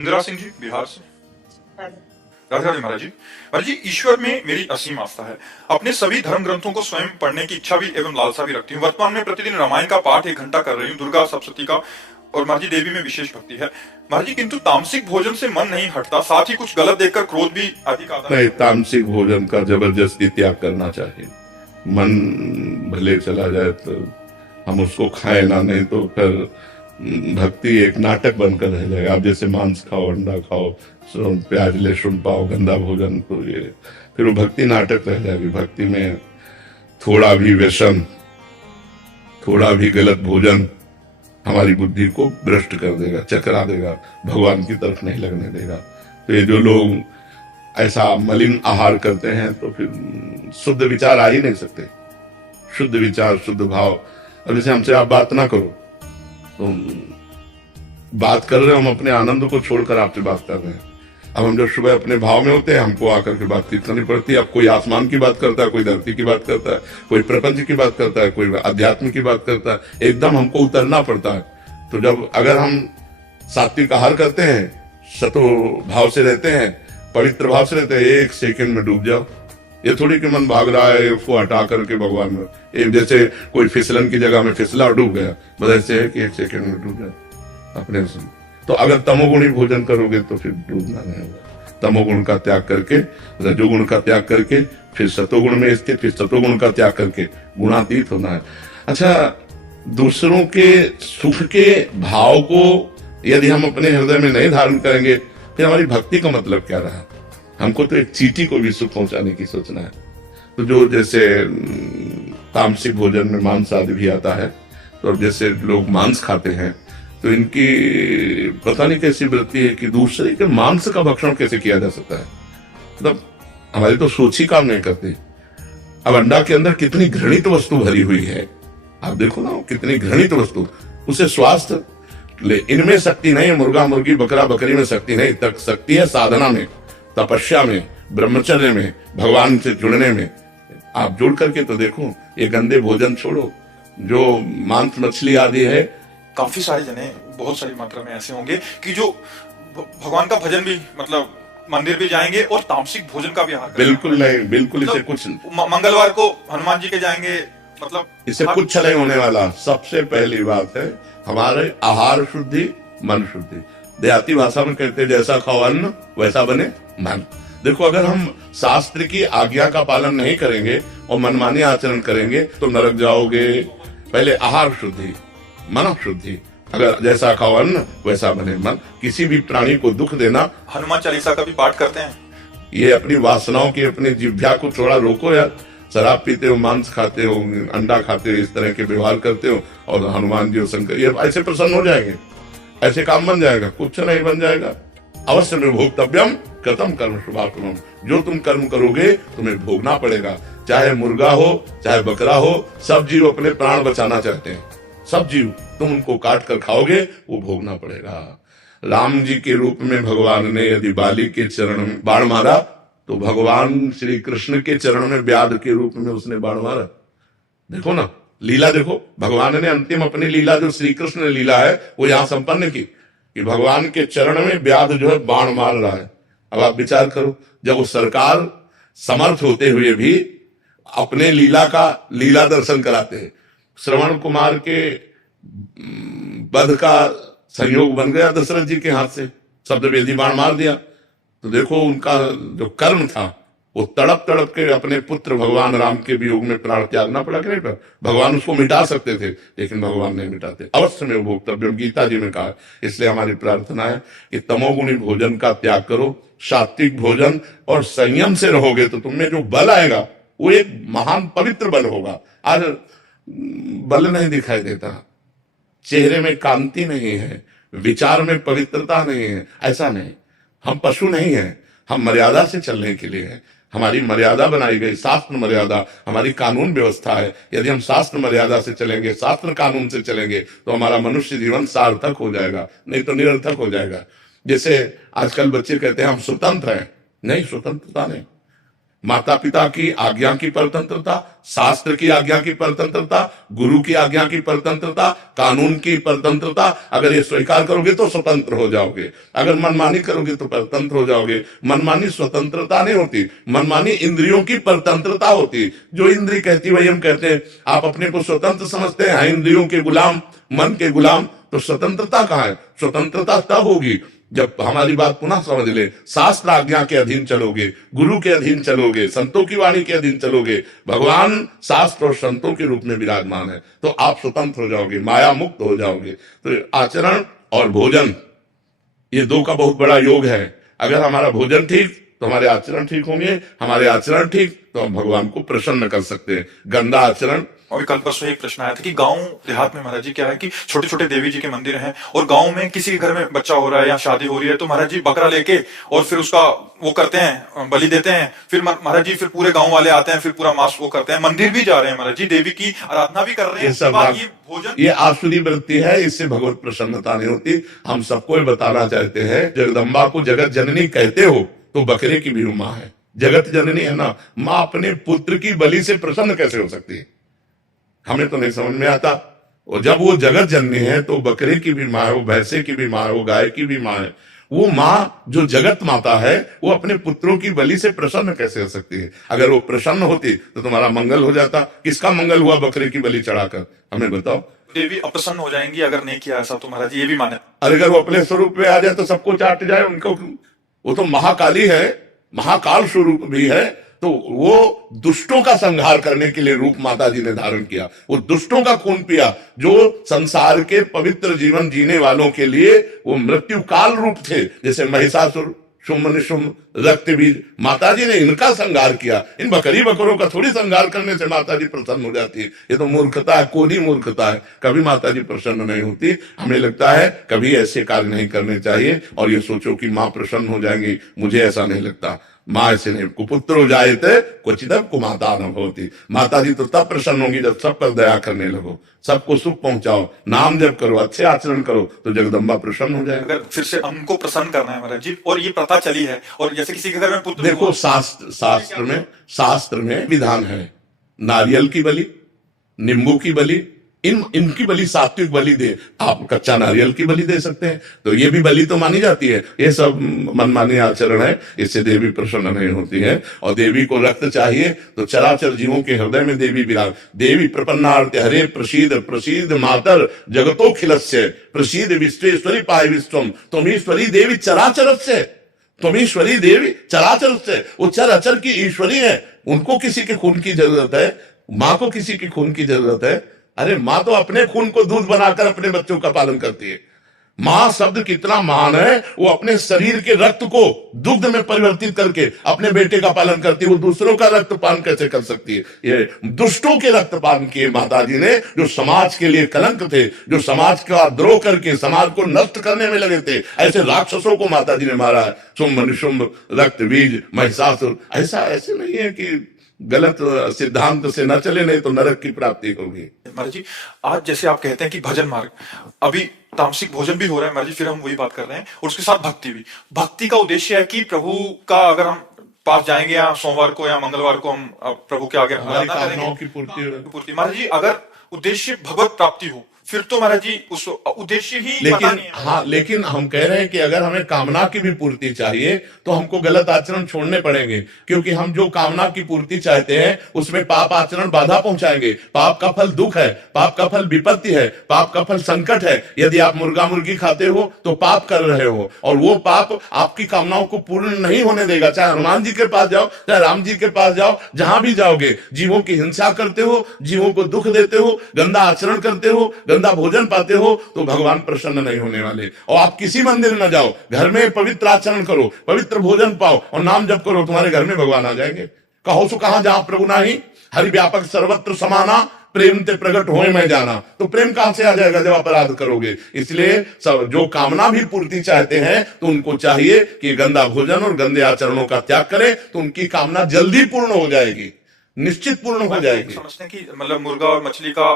इंदिरा सिंह जी बिहार से। राधे राधे महाराज जी। महाराज जी, ईश्वर में मेरी असीम आस्था है। अपने सभी धर्म ग्रंथों को स्वयं पढ़ने की इच्छा भी एवं लालसा भी रखती हूँ। वर्तमान में प्रतिदिन रामायण का पाठ 1 घंटा कर रही हूँ, दुर्गा सप्तशती का, और महाराज जी देवी में विशेष भक्ति है। महाराज जी, किंतु तामसिक भोजन से मन नहीं हटता, साथ ही कुछ गलत देखकर क्रोध भी अधिक आता है। नहीं, तामसिक भोजन का जबरदस्ती त्याग करना चाहिए। मन भले चला जाए तो हम उसको खाए ना, नहीं तो फिर भक्ति एक नाटक बनकर रह जाएगा। आप जैसे मांस खाओ, अंडा खाओ, प्याज लहसुन पाओ, गंदा भोजन, तो ये फिर वो भक्ति नाटक रह जाएगी। भक्ति में थोड़ा भी व्यसन, थोड़ा भी गलत भोजन हमारी बुद्धि को भ्रष्ट कर देगा, चकरा देगा, भगवान की तरफ नहीं लगने देगा। तो ये जो लोग ऐसा मलिन आहार करते हैं तो फिर शुद्ध विचार आ ही नहीं सकते। शुद्ध विचार, शुद्ध भाव। अब जैसे हमसे आप बात ना करो, तो बात कर रहे हैं, हम अपने आनंद को छोड़कर आपसे बात कर रहे हैं। अब हम जब सुबह अपने भाव में होते हैं, हमको आकर के बातचीत करनी पड़ती है। अब कोई आसमान की बात करता है, कोई धरती की बात करता है, कोई प्रपंच की बात करता है, कोई अध्यात्म की बात करता है, एकदम हमको उतरना पड़ता है। तो जब अगर हम सात्विक आहार करते हैं, सतो भाव से रहते हैं, पवित्र भाव से रहते हैं, 1 सेकंड में डूब जाओ। ये थोड़ी कि मन भाग रहा है, उसको हटा करके भगवान में, एक जैसे कोई फिसलन की जगह में फिसला और डूब गया, बस ऐसे है कि 1 सेकंड में डूब जाए अपने से। तो अगर तमोगुणी भोजन करोगे तो फिर डूबना नहीं होगा। तमोगुण का त्याग करके, रजोगुण का त्याग करके, फिर सतोगुण में स्थित, फिर सतोगुण का त्याग करके गुणातीत होना है। अच्छा, दूसरों के सुख के भाव को यदि हम अपने हृदय में नहीं धारण करेंगे, फिर हमारी भक्ति का मतलब क्या रहा? हमको तो एक चींटी को भी सुख पहुंचाने की सोचना है। तो जो जैसे तामसिक भोजन में मांस आदि भी आता है, तो जैसे लोग मांस खाते हैं, तो इनकी पता नहीं कैसी वृत्ति है कि दूसरे के मांस का भक्षण कैसे किया जा सकता है। मतलब हमारी तो सोच ही काम नहीं करती। अब अंडा के अंदर कितनी घृणित वस्तु भरी हुई है, आप देखो ना, कितनी घृणित वस्तु। उसे स्वास्थ्य, इनमें शक्ति नहीं है, मुर्गा मुर्गी बकरा बकरी में शक्ति नहीं, तक शक्ति है साधना में, तपस्या में, ब्रह्मचर्य में, भगवान से जुड़ने में। आप जुड़ करके तो देखो, ये गंदे भोजन छोड़ो। जो मांस मछली आदि है, काफी सारे जने, बहुत सारी मात्रा में ऐसे होंगे कि जो भगवान का भजन भी, मतलब मंदिर भी जाएंगे और तामसिक भोजन का भी आहार करेंगे। बिल्कुल नहीं, बिल्कुल इसे कुछ मंगलवार को हनुमान जी के जाएंगे, मतलब इसे कुछ नहीं होने वाला। सबसे पहली बात है हमारे आहार शुद्धि, मन शुद्धि। देहाती भाषा में कहते हैं, जैसा खाओ अन्न वैसा बने मन। देखो, अगर हम शास्त्र की आज्ञा का पालन नहीं करेंगे और मनमानी आचरण करेंगे तो नरक जाओगे। पहले आहार शुद्धि, मन शुद्धि। अगर जैसा खाओ अन्न वैसा बने मन। किसी भी प्राणी को दुख देना, हनुमान चालीसा का भी पाठ करते हैं। ये अपनी वासनाओं की, अपनी जिह्वा को थोड़ा रोको यार। शराब पीते हो, मांस खाते हो, अंडा खाते हो, इस तरह के व्यवहार करते हो, और हनुमान जी और शंकर ये ऐसे प्रसन्न हो जाएंगे, ऐसे काम बन जाएगा? कुछ नहीं बन जाएगा। अवश्य में भोक्तव्यम कथम कर्म शुभाक्रम। जो तुम कर्म करोगे तुम्हें भोगना पड़ेगा। चाहे मुर्गा हो, चाहे बकरा हो, सब जीव अपने प्राण बचाना चाहते हैं। सब जीव, तुम उनको काट कर खाओगे, वो भोगना पड़ेगा। राम जी के रूप में भगवान ने यदि बाली के चरण में बाण मारा, तो भगवान श्री कृष्ण के चरण में व्याध के रूप में उसने बाण मारा। देखो ना, लीला देखो। भगवान ने अंतिम अपनी लीला, जो श्री कृष्ण ने लीला है, वो यहां संपन्न की कि भगवान के चरण में व्याध जो है बाण मार रहा है। अब आप विचार करो, जब वो सरकार समर्थ होते हुए भी अपने लीला दर्शन कराते हैं। श्रवण कुमार के वध का संयोग बन गया दशरथ जी के हाथ से, शब्द वेदी बाण मार दिया। तो देखो, उनका जो कर्म था, वो तड़प तड़प के अपने पुत्र भगवान राम के वियोग में प्राण त्यागना पड़ा कि नहीं पड़ा? भगवान उसको मिटा सकते थे, लेकिन भगवान नहीं मिटाते। अवश्य में भोक्तव्य, गीता जी में कहा। इसलिए हमारी प्रार्थना है कि तमोगुणी भोजन का त्याग करो, सात्विक भोजन, और संयम से रहोगे तो तुम्हें जो बल आएगा वो एक महान पवित्र बल होगा। आज बल नहीं दिखाई देता, चेहरे में कांति नहीं है, विचार में पवित्रता नहीं है। ऐसा नहीं, हम पशु नहीं हैं, हम मर्यादा से चलने के लिए हैं। हमारी मर्यादा बनाई गई, शास्त्र मर्यादा हमारी कानून व्यवस्था है। यदि हम शास्त्र मर्यादा से चलेंगे, शास्त्र कानून से चलेंगे, तो हमारा मनुष्य जीवन सार्थक हो जाएगा, नहीं तो निरर्थक हो जाएगा। जैसे आजकल बच्चे कहते हैं हम स्वतंत्र हैं। नहीं, स्वतंत्रता नहीं। माता पिता की आज्ञा की परतंत्रता, शास्त्र की आज्ञा की परतंत्रता, गुरु की आज्ञा की परतंत्रता, कानून की परतंत्रता, अगर ये स्वीकार करोगे तो स्वतंत्र हो जाओगे। अगर मनमानी करोगे तो परतंत्र हो जाओगे। मनमानी स्वतंत्रता नहीं होती, मनमानी इंद्रियों की परतंत्रता होती। जो इंद्री कहती वही हम कहते हैं। आप अपने को स्वतंत्र समझते हैं, इंद्रियों के गुलाम, मन के गुलाम, तो स्वतंत्रता कहां है? स्वतंत्रता तब होगी जब हमारी बात पुनः समझ ले, शास्त्र आज्ञा के अधीन चलोगे, गुरु के अधीन चलोगे, संतों की वाणी के अधीन चलोगे, भगवान शास्त्र और संतों के रूप में विराजमान है, तो आप स्वतंत्र हो जाओगे, माया मुक्त हो जाओगे। तो आचरण और भोजन, ये दो का बहुत बड़ा योग है। अगर हमारा भोजन ठीक तो हमारे आचरण ठीक होंगे, हमारे आचरण ठीक तो हम भगवान को प्रसन्न कर सकते हैं। गंदा आचरण। और कल परसों एक प्रश्न आया था कि गांव देहात में महाराज जी क्या है कि छोटे छोटे देवी जी के मंदिर हैं और गांव में किसी के घर में बच्चा हो रहा है या शादी हो रही है तो महाराज जी बकरा लेके और फिर उसका वो करते हैं, बलि देते हैं। फिर महाराज जी फिर पूरे गांव वाले आते हैं, फिर पूरा मांस वो करते हैं, मंदिर भी जा रहे हैं महाराज जी, देवी की आराधना भी कर रहे हैं। ये भोजन, ये आसुरी वृत्ति है, इससे भगवत प्रसन्नता नहीं होती। हम सबको बताना चाहते हैं, जगदम्बा को जगत जननी कहते हो तो बकरे की भी माँ है, जगत जननी है ना। माँ अपने पुत्र की बलि से प्रसन्न कैसे हो सकती है? हमें तो नहीं समझ में आता। और जब वो जगत जननी है तो बकरे की भी माँ है, वो भैंसे की भी माँ है, वो गाय की भी माँ है। वो माँ जो जगत माता है वो अपने पुत्रों की बलि से प्रसन्न कैसे हो सकती है? अगर वो प्रसन्न होती तो तुम्हारा मंगल हो जाता। किसका मंगल हुआ बकरे की बलि चढ़ाकर? हमें बताओ। देवी अप्रसन्न हो जाएंगी अगर नहीं किया ऐसा, तो महाराज जी ये भी माने। अगर वो अपने स्वरूप में आ जाए तो सबको चाट जाए उनको। वो तो महाकाली है, महाकाल स्वरूप भी है, तो वो दुष्टों का संहार करने के लिए रूप माता जी ने धारण किया। वो दुष्टों का खून पिया, जो संसार के पवित्र जीवन जीने वालों के लिए वो मृत्यु काल रूप थे। जैसे महिषासुर, शुम्भ निशुम्भ, रक्तबीज, माता जी ने इनका संहार किया। इन बकरी बकरों का थोड़ी संहार करने से माता जी प्रसन्न हो जाती है। ये तो मूर्खता है, कोरी मूर्खता है। कभी माता जी प्रसन्न नहीं होती। हमें लगता है कभी ऐसे कार्य नहीं करने चाहिए और ये सोचो कि माँ प्रसन्न हो जाएंगी, मुझे ऐसा नहीं लगता। माँ ऐसे नहीं, कुपुत्र हो जाए थे क्वचित कुमाता न होती। माता जी तो तब प्रसन्न होंगी जब सब पर दया करने लगो, सबको सुख पहुंचाओ, नाम जप करो, अच्छे आचरण करो, तो जगदम्बा प्रसन्न हो जाएगा। अगर फिर से हमको प्रसन्न करना है महाराज जी, और ये प्रथा चली है, और जैसे किसी के घर में पुत्र, देखो शास्त्र में विधान है, नारियल की बलि, नींबू की बलि, इनकी बलि सात्विक बलि दे। आप कच्चा नारियल की बलि दे सकते हैं, तो ये भी बलि तो मानी जाती है। ये सब मनमानी आचरण है, इससे देवी प्रसन्न नहीं होती है। और देवी को रक्त चाहिए तो चराचर जीवों के हृदय में देवी विराज। देवी प्रपन्नार्थ हरे प्रसीद प्रसीद मातर जगतोखिलस्य प्रसीद विश्वेश्वरी पाय विश्वम तुमीश्वरी देवी चराचरस्य। तुमीश्वरी देवी चराचरस्य, वो चर अचर की ईश्वरी है। उनको किसी के खून की जरूरत है? माँ को किसी की खून की जरूरत है? अरे माँ तो अपने खून को दूध बनाकर अपने बच्चों का पालन करती है। माँ शब्द कितना महान है, वो अपने शरीर के रक्त को दुग्ध में परिवर्तित करके अपने बेटे का पालन करती है। वो दूसरों का रक्तपान कैसे कर सकती है? ये दुष्टों के रक्तपान किए माता जी ने, जो समाज के लिए कलंक थे, जो समाज का द्रोह करके समाज को नष्ट करने में लगे थे, ऐसे राक्षसों को माता जी ने मारा है। शुम्भ निशुम्भ, रक्त बीज, महिषासुर। ऐसे नहीं है कि गलत सिद्धांत से न चले, नहीं तो नरक की प्राप्ति होगी। महाराज जी आज जैसे आप कहते हैं कि भजन मार्ग, अभी तामसिक भोजन भी हो रहा है महाराज जी, फिर हम वही बात कर रहे हैं, और उसके साथ भक्ति भी। भक्ति का उद्देश्य है कि प्रभु का अगर हम पास जाएंगे या सोमवार को या मंगलवार को हम प्रभु के आगे कामनाओं की पूर्ति। महाराज जी अगर उद्देश्य भगवत प्राप्ति हो फिर तो महाराज जी उस उद्देश्य ही लेकिन हम कह रहे हैं कि अगर हमें कामना की भी पूर्ति चाहिए तो हमको गलत आचरण छोड़ने पड़ेंगे, क्योंकि हम जो कामना की पूर्ति चाहते हैं उसमें पाप आचरण बाधा पहुंचाएंगे। पाप का फल दुख है, पाप का फल विपत्ति है, पाप का फल संकट है। यदि आप मुर्गा मुर्गी खाते हो तो पाप कर रहे हो, और वो पाप आपकी कामनाओं को पूर्ण नहीं होने देगा। चाहे हनुमान जी के पास जाओ, चाहे राम जी के पास जाओ, जहां भी जाओगे जीवों की हिंसा करते हो, जीवों को दुख देते हो, गंदा आचरण करते हो, गंदा भोजन पाते हो, तो भगवान प्रसन्न नहीं होने वाले। और आप किसी मंदिर न जाओ, घर में पवित्र आचरण करो, पवित्र भोजन पाओ और नाम जप करो, तुम्हारे घर में भगवान आ जाएंगे। कहो सो कहां जहां प्रभु नाही, हरि व्यापक सर्वत्र समाना, प्रेम ते प्रकट होए मैं जाना। तो प्रेम कहां से आ जाएगा जब अपराध करोगे? इसलिए जो कामना भी पूर्ति चाहते हैं तो उनको चाहिए कि गंदा भोजन और गंदे आचरणों का त्याग करें, तो उनकी कामना जल्दी पूर्ण हो जाएगी। निश्चित पूर्ण हो जाएगी। समझते हैं कि मतलब मुर्गा और मछली का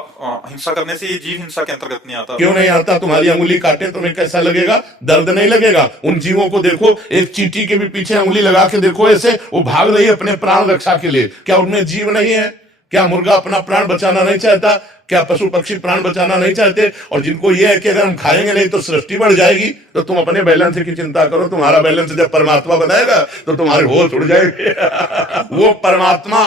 हिंसा करने से ये जीव हिंसा के अंतर्गत नहीं आता। क्यों नहीं आता? तुम्हारी अंगुली काटे तुम्हें कैसा लगेगा? दर्द नहीं लगेगा? उन जीवों को देखो, एक चींटी के भी पीछे अंगुली लगा के देखो, ऐसे वो भाग रही है अपने प्राण रक्षा के लिए। क्या उनमें जीव नहीं है? क्या मुर्गा अपना प्राण बचाना नहीं चाहता? क्या पशु पक्षी प्राण बचाना नहीं चाहते? और जिनको ये है कि अगर हम खाएंगे नहीं तो सृष्टि बढ़ जाएगी, तो तुम अपने बैलेंस की चिंता करो। तुम्हारा बैलेंस जब परमात्मा बनाएगा तो तुम्हारे होश उड़ जाएंगे। वो परमात्मा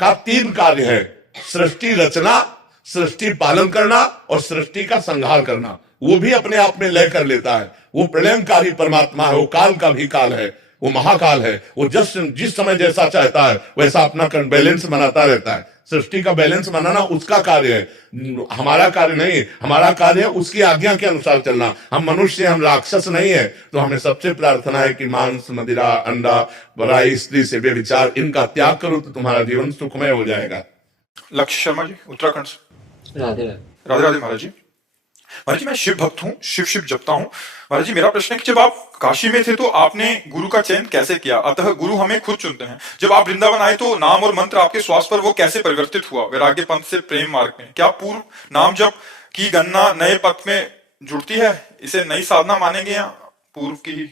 का 3 कार्य है: सृष्टि रचना, सृष्टि पालन करना और सृष्टि का संहार करना। वो भी अपने आप में लय कर लेता है। वो प्रलयंकारी परमात्मा है, वो काल का भी काल है, वो महाकाल है। वो जिस समय जैसा चाहता है वैसा अपना बैलेंस बनाता रहता है। सृष्टि का बैलेंस बनाना उसका कार्य है, हमारा कार्य नहीं। हमारा कार्य है उसकी आज्ञा के अनुसार चलना। हम मनुष्य, हम राक्षस नहीं है। तो हमें सबसे प्रार्थना है कि मांस, मदिरा, अंडा, बड़ाई, स्त्री से व्यभिचार, इनका त्याग करो तो तुम्हारा जीवन सुखमय हो जाएगा। लक्ष्य शर्मा जी, उत्तराखंड से। राधे राधे। राधे राधे महाराज जी। महाराज जी, मैं शिव भक्त हूँ, शिव शिव जपता हूँ। महाराज जी, मेरा प्रश्न है कि जब आप काशी में थे तो आपने गुरु का चयन कैसे किया? अतः गुरु हमें खुद चुनते हैं। जब आप वृंदावन आए तो नाम और मंत्र आपके श्वास पर वो कैसे परिवर्तित हुआ? वैराग्य पंथ से प्रेम मार्ग में क्या पूर्व नाम जप की गणना नए पथ में जुड़ती है? इसे नई साधना मानेंगे या पूर्व की?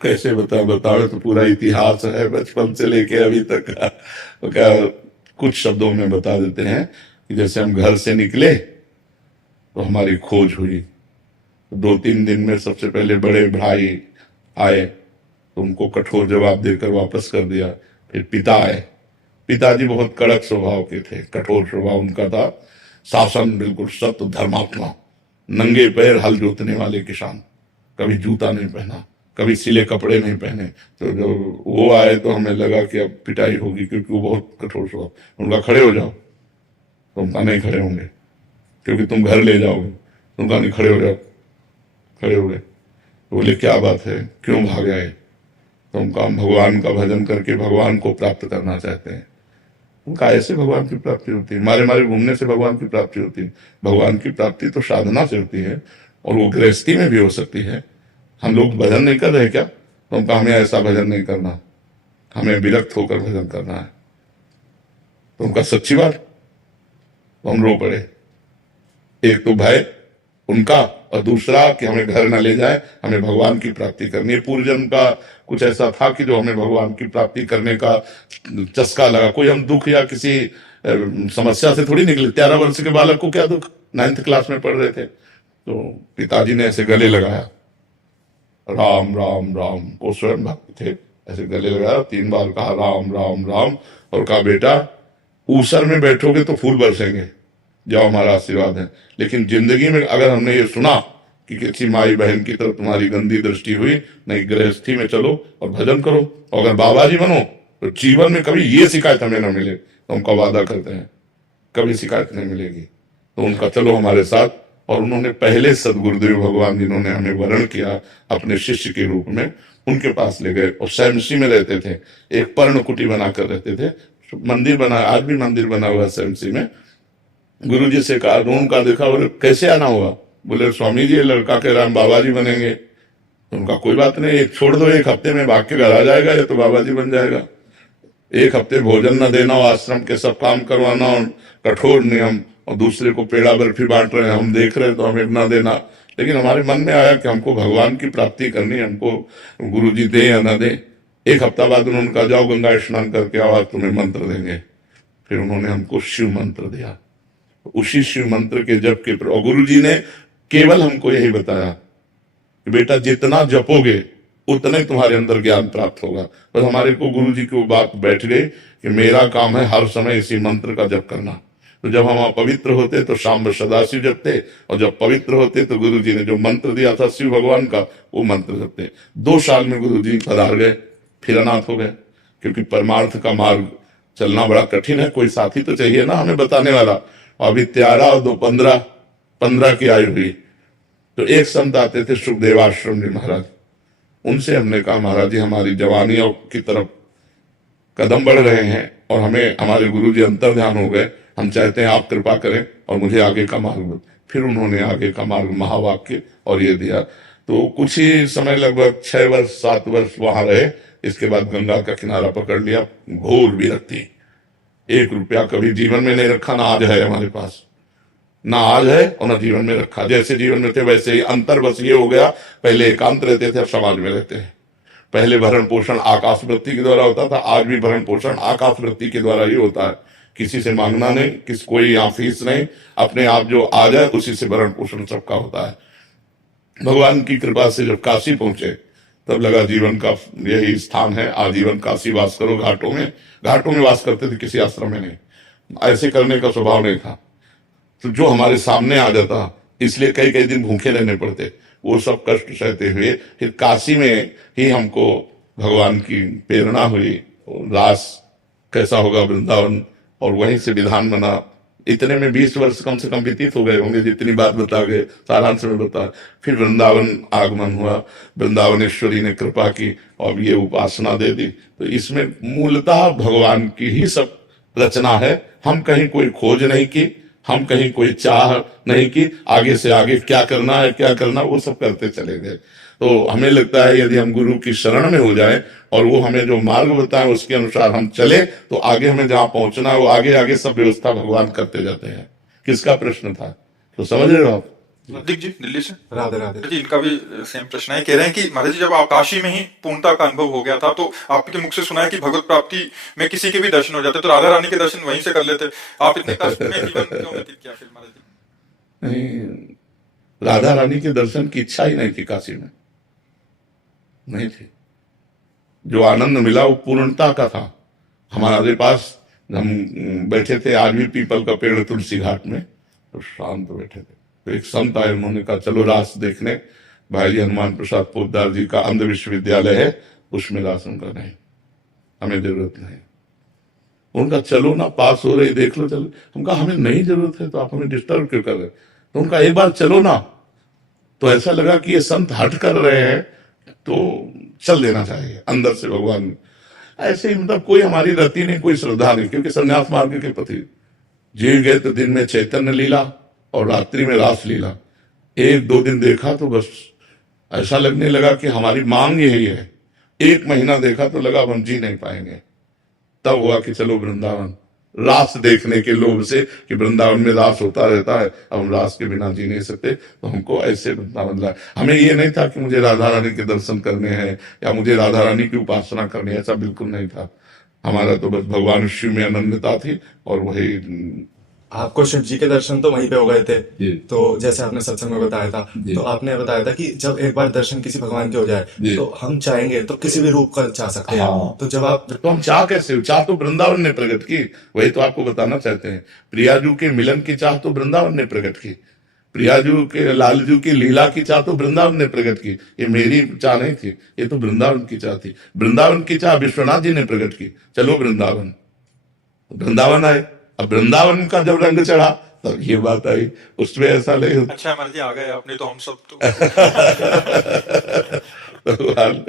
कैसे बताओ तो पूरा इतिहास है बचपन से लेके अभी तक का। तो क्या कुछ शब्दों में बता देते हैं कि जैसे हम घर से निकले तो हमारी खोज हुई। 2-3 दिन में सबसे पहले बड़े भाई आए तो उनको कठोर जवाब देकर वापस कर दिया। फिर पिता आए। पिताजी बहुत कड़क स्वभाव के थे, कठोर स्वभाव उनका था। शासन बिल्कुल सत्य, धर्मात्मा, नंगे पैर हल जोतने वाले किसान, कभी जूता नहीं पहना, कभी सिले कपड़े नहीं पहने। तो जब वो आए तो हमें लगा कि अब पिटाई होगी, क्योंकि वो बहुत कठोर स्वभाव। उनका खड़े हो जाओ, तो उनका नहीं खड़े होंगे क्योंकि तुम घर ले जाओगे। उनका नहीं खड़े हो जाओ, खड़े हो गए। बोले क्या बात है, क्यों भाग आए? तो उनका हम भगवान का भजन करके भगवान को प्राप्त करना चाहते हैं। उनका ऐसे भगवान की प्राप्ति होती है, मारे मारे घूमने से भगवान की प्राप्ति होती है। भगवान की प्राप्ति तो साधना से होती है, और वो गृहस्थी में भी हो सकती है। हम लोग भजन नहीं कर रहे क्या? तो उनका हमें ऐसा भजन नहीं करना, हमें विरक्त होकर भजन करना है। तो उनका सच्ची बात, तो हम रो पड़े। एक तो भय उनका, और दूसरा कि हमें घर न ले जाए, हमें भगवान की प्राप्ति करनी है। पूर्व जन्म का कुछ ऐसा था कि जो हमें भगवान की प्राप्ति करने का चस्का लगा। कोई हम दुख या किसी समस्या से थोड़ी निकले। 13 वर्ष के बालक को क्या दुख? 9th क्लास में पढ़ रहे थे। तो पिताजी ने ऐसे गले लगाया, राम राम राम। वो स्वयं भक्त थे। ऐसे गले लगाया, 3 बार कहा राम राम राम, और कहा बेटा ऊसर में बैठोगे तो फूल बरसेंगे, जाओ हमारा आशीर्वाद है। लेकिन जिंदगी में अगर हमने ये सुना कि किसी माई बहन की तरफ तुम्हारी गंदी दृष्टि हुई, नहीं, गृहस्थी में चलो और भजन करो, और अगर बाबा जी बनो तो जीवन में कभी ये शिकायत हमें ना मिले। तो उनका वादा करते हैं कभी शिकायत नहीं मिलेगी। तो उनका चलो हमारे साथ। और उन्होंने पहले सदगुरुदेव भगवान जिन्होंने हमें वरण किया अपने शिष्य के रूप में, उनके पास ले गए। और सैमसी में रहते थे, एक पर्ण कुटी बनाकर रहते थे। मंदिर बना, आज भी मंदिर बना हुआ सैमसी में। गुरु जी से कहा, रूम का देखा, बोले कैसे आना हुआ? बोले स्वामी जी लड़का कह रहा हम बाबा जी बनेंगे। तो उनका कोई बात नहीं, एक छोड़ दो, 1 हफ्ते में भाग के घर आ जाएगा, या तो बाबा जी बन जाएगा। 1 हफ्ते भोजन न देना, और आश्रम के सब काम करवाना, और कठोर नियम, और दूसरे को पेड़ा बर्फी बांट रहे हैं, हम देख रहे हैं तो हमें न देना। लेकिन हमारे मन में आया कि हमको भगवान की प्राप्ति करनी है, हमको गुरु जी दे या ना दे। 1 हफ्ता बाद उन्होंने कहा जाओ गंगा स्नान करके आओ, आज तुम्हें मंत्र देंगे। फिर उन्होंने हमको शिव मंत्र दिया। उसी शिव मंत्र के जप के, और गुरु जी ने केवल हमको यही बताया कि बेटा जितना जपोगे उतने तुम्हारे अंदर ज्ञान प्राप्त होगा। बस हमारे को गुरु जी की वो बात बैठ गई कि मेरा काम है हर समय इसी मंत्र का जप करना। तो जब हम अपवित्र होते तो शाम में सदाशिव जपते, और जब पवित्र होते तो गुरु जी ने जो मंत्र दिया था शिव भगवान का, वो मंत्र जपते। 2 साल में गुरु जी पधार गए, फिर अनाथ हो गए। क्योंकि परमार्थ का मार्ग चलना बड़ा कठिन है, कोई साथी तो चाहिए ना हमें बताने वाला। अभी 13 और 2 15 की आयु हुई तो एक संत आते थे, सुखदेवाश्रम जी महाराज। उनसे हमने कहा महाराज जी हमारी जवानी की तरफ कदम बढ़ रहे हैं, और हमें हमारे गुरु जी अंतर ध्यान हो गए, हम चाहते हैं आप कृपा करें और मुझे आगे का मार्ग दो। फिर उन्होंने आगे का मार्ग महावाक्य और ये दिया। तो कुछ ही समय, लगभग 6 वर्ष 7 वर्ष वहां रहे, इसके बाद गंगा का किनारा पकड़ लिया, घोर विरक्ति। 1 रुपया कभी जीवन में नहीं रखा, ना आज है हमारे पास, ना आज है और ना जीवन में रखा। जैसे जीवन में थे वैसे ही। अंतर बस ये हो गया, पहले एकांत रहते थे, अब समाज में रहते हैं। पहले भरण पोषण आकाश वृत्ति के द्वारा होता था, आज भी भरण पोषण आकाश वृत्ति के द्वारा ही होता है। किसी से मांगना नहीं, कोई यहाँ फीस नहीं, अपने आप जो आ जाए उसी से भरण पोषण सबका होता है। भगवान की कृपा से जब काशी पहुंचे तब लगा जीवन का यही स्थान है, आजीवन काशी वास करो। घाटों में वास करते थे, किसी आश्रम में नहीं। ऐसे करने का स्वभाव नहीं था। तो जो हमारे सामने आ जाता, इसलिए कई कई दिन भूखे रहने पड़ते। वो सब कष्ट सहते हुए फिर काशी में ही हमको भगवान की प्रेरणा हुई। रास कैसा होगा वृंदावन, और वहीं से विधान बना। इतने में 20 वर्ष कम से कम व्यतीत हो गए होंगे, जितनी बात बता गए सारांश में बता। फिर वृंदावन आगमन हुआ, वृंदावनेश्वरी ने कृपा की और ये उपासना दे दी। तो इसमें मूलतः भगवान की ही सब रचना है। हम कहीं कोई खोज नहीं की, हम कहीं कोई चाह नहीं की, आगे से आगे क्या करना है क्या करना वो सब करते चले गए। तो हमें लगता है यदि हम गुरु की शरण में हो जाएं और वो हमें जो मार्ग बताए उसके अनुसार हम चले, तो आगे हमें जहां पहुंचना है वो आगे आगे सब व्यवस्था भगवान करते जाते हैं। किसका प्रश्न था, तो समझ रहे हो आप? दिख जी दिल्ली से। राधे राधे जी, इनका भी सेम प्रश्न है। कह रहे हैं कि महाराज जी जब आप काशी में ही पूर्णता का अनुभव हो गया था, तो आपके मुख से सुना है कि भगवत प्राप्ति में किसी के भी दर्शन हो जाते, तो राधा रानी के दर्शन वहीं से कर लेते। आप इतने कष्ट में जीवन क्यों व्यतीत किया फिर महाराज जी? नहीं, राधा रानी के दर्शन की इच्छा ही नहीं थी, काशी में नहीं थी। जो आनंद मिला वो पूर्णता का था। हमारे पास हम बैठे थे, आज भी पीपल का पेड़ तुलसी घाट में, तो शांत बैठे थे। तो एक संत आए, उन्होंने कहा चलो रास देखने। भाई जी हनुमान प्रसाद पोद्दार जी का अंध विश्वविद्यालय है, उसमें रास। उनका नहीं, हमें जरूरत नहीं। उनका चलो ना, पास हो रही देख लो, चलो। उनका हमें नहीं जरूरत है, तो आप हमें डिस्टर्ब क्यों कर रहे? तो उनका एक बार चलो ना। तो ऐसा लगा कि ये संत हट कर रहे हैं, तो चल देना चाहिए अंदर से भगवान। ऐसे ही मतलब कोई हमारी रति नहीं, कोई श्रद्धा नहीं, क्योंकि संन्यास मार्ग के पति जी गए तो दिन में चैतन्य लीला और रात्रि में रास लीला। 1-2 दिन देखा तो बस ऐसा लगने लगा कि हमारी मांग यही है। 1 महीना देखा तो लगा अब हम जी नहीं पाएंगे। तब हुआ कि चलो वृंदावन, रास देखने के लोभ से कि वृंदावन में रास होता रहता है, अब हम रास के बिना जी नहीं सकते, तो हमको ऐसे वृंदावन लाए। हमें ये नहीं था कि मुझे राधा रानी के दर्शन करने हैं या मुझे राधा रानी की उपासना करनी है, ऐसा बिल्कुल नहीं था। हमारा तो बस भगवान शिव में अनन्यता थी, और वही। आपको शिव जी के दर्शन तो वहीं पे हो गए थे। जी। तो जैसे आपने सत्संग में बताया था, जी। तो आपने बताया था कि जब एक बार दर्शन किसी भगवान के हो जाए, जी। तो हम चाहेंगे तो किसी भी रूप का चाह सकते हैं। हाँ। तो जब आप तो हम चाह कैसे, चाह तो वृंदावन ने प्रकट की। वही तो आपको बताना चाहते हैं। प्रियाजू के मिलन की चाह तो वृंदावन ने प्रकट की। प्रियाजू के, लालजू की लीला की चाह तो वृंदावन ने प्रकट की। ये मेरी चाह नहीं थी, ये तो वृंदावन की चाह थी। वृंदावन की चाह विश्वनाथ जी ने प्रकट की, चलो वृंदावन। वृंदावन आए, अब वृंदावन का जब रंग चढ़ा तब ये बात आई। उसमें ऐसा नहीं होता। अच्छा महाराज जी आ गए आपने, तो हम सब तो भगवान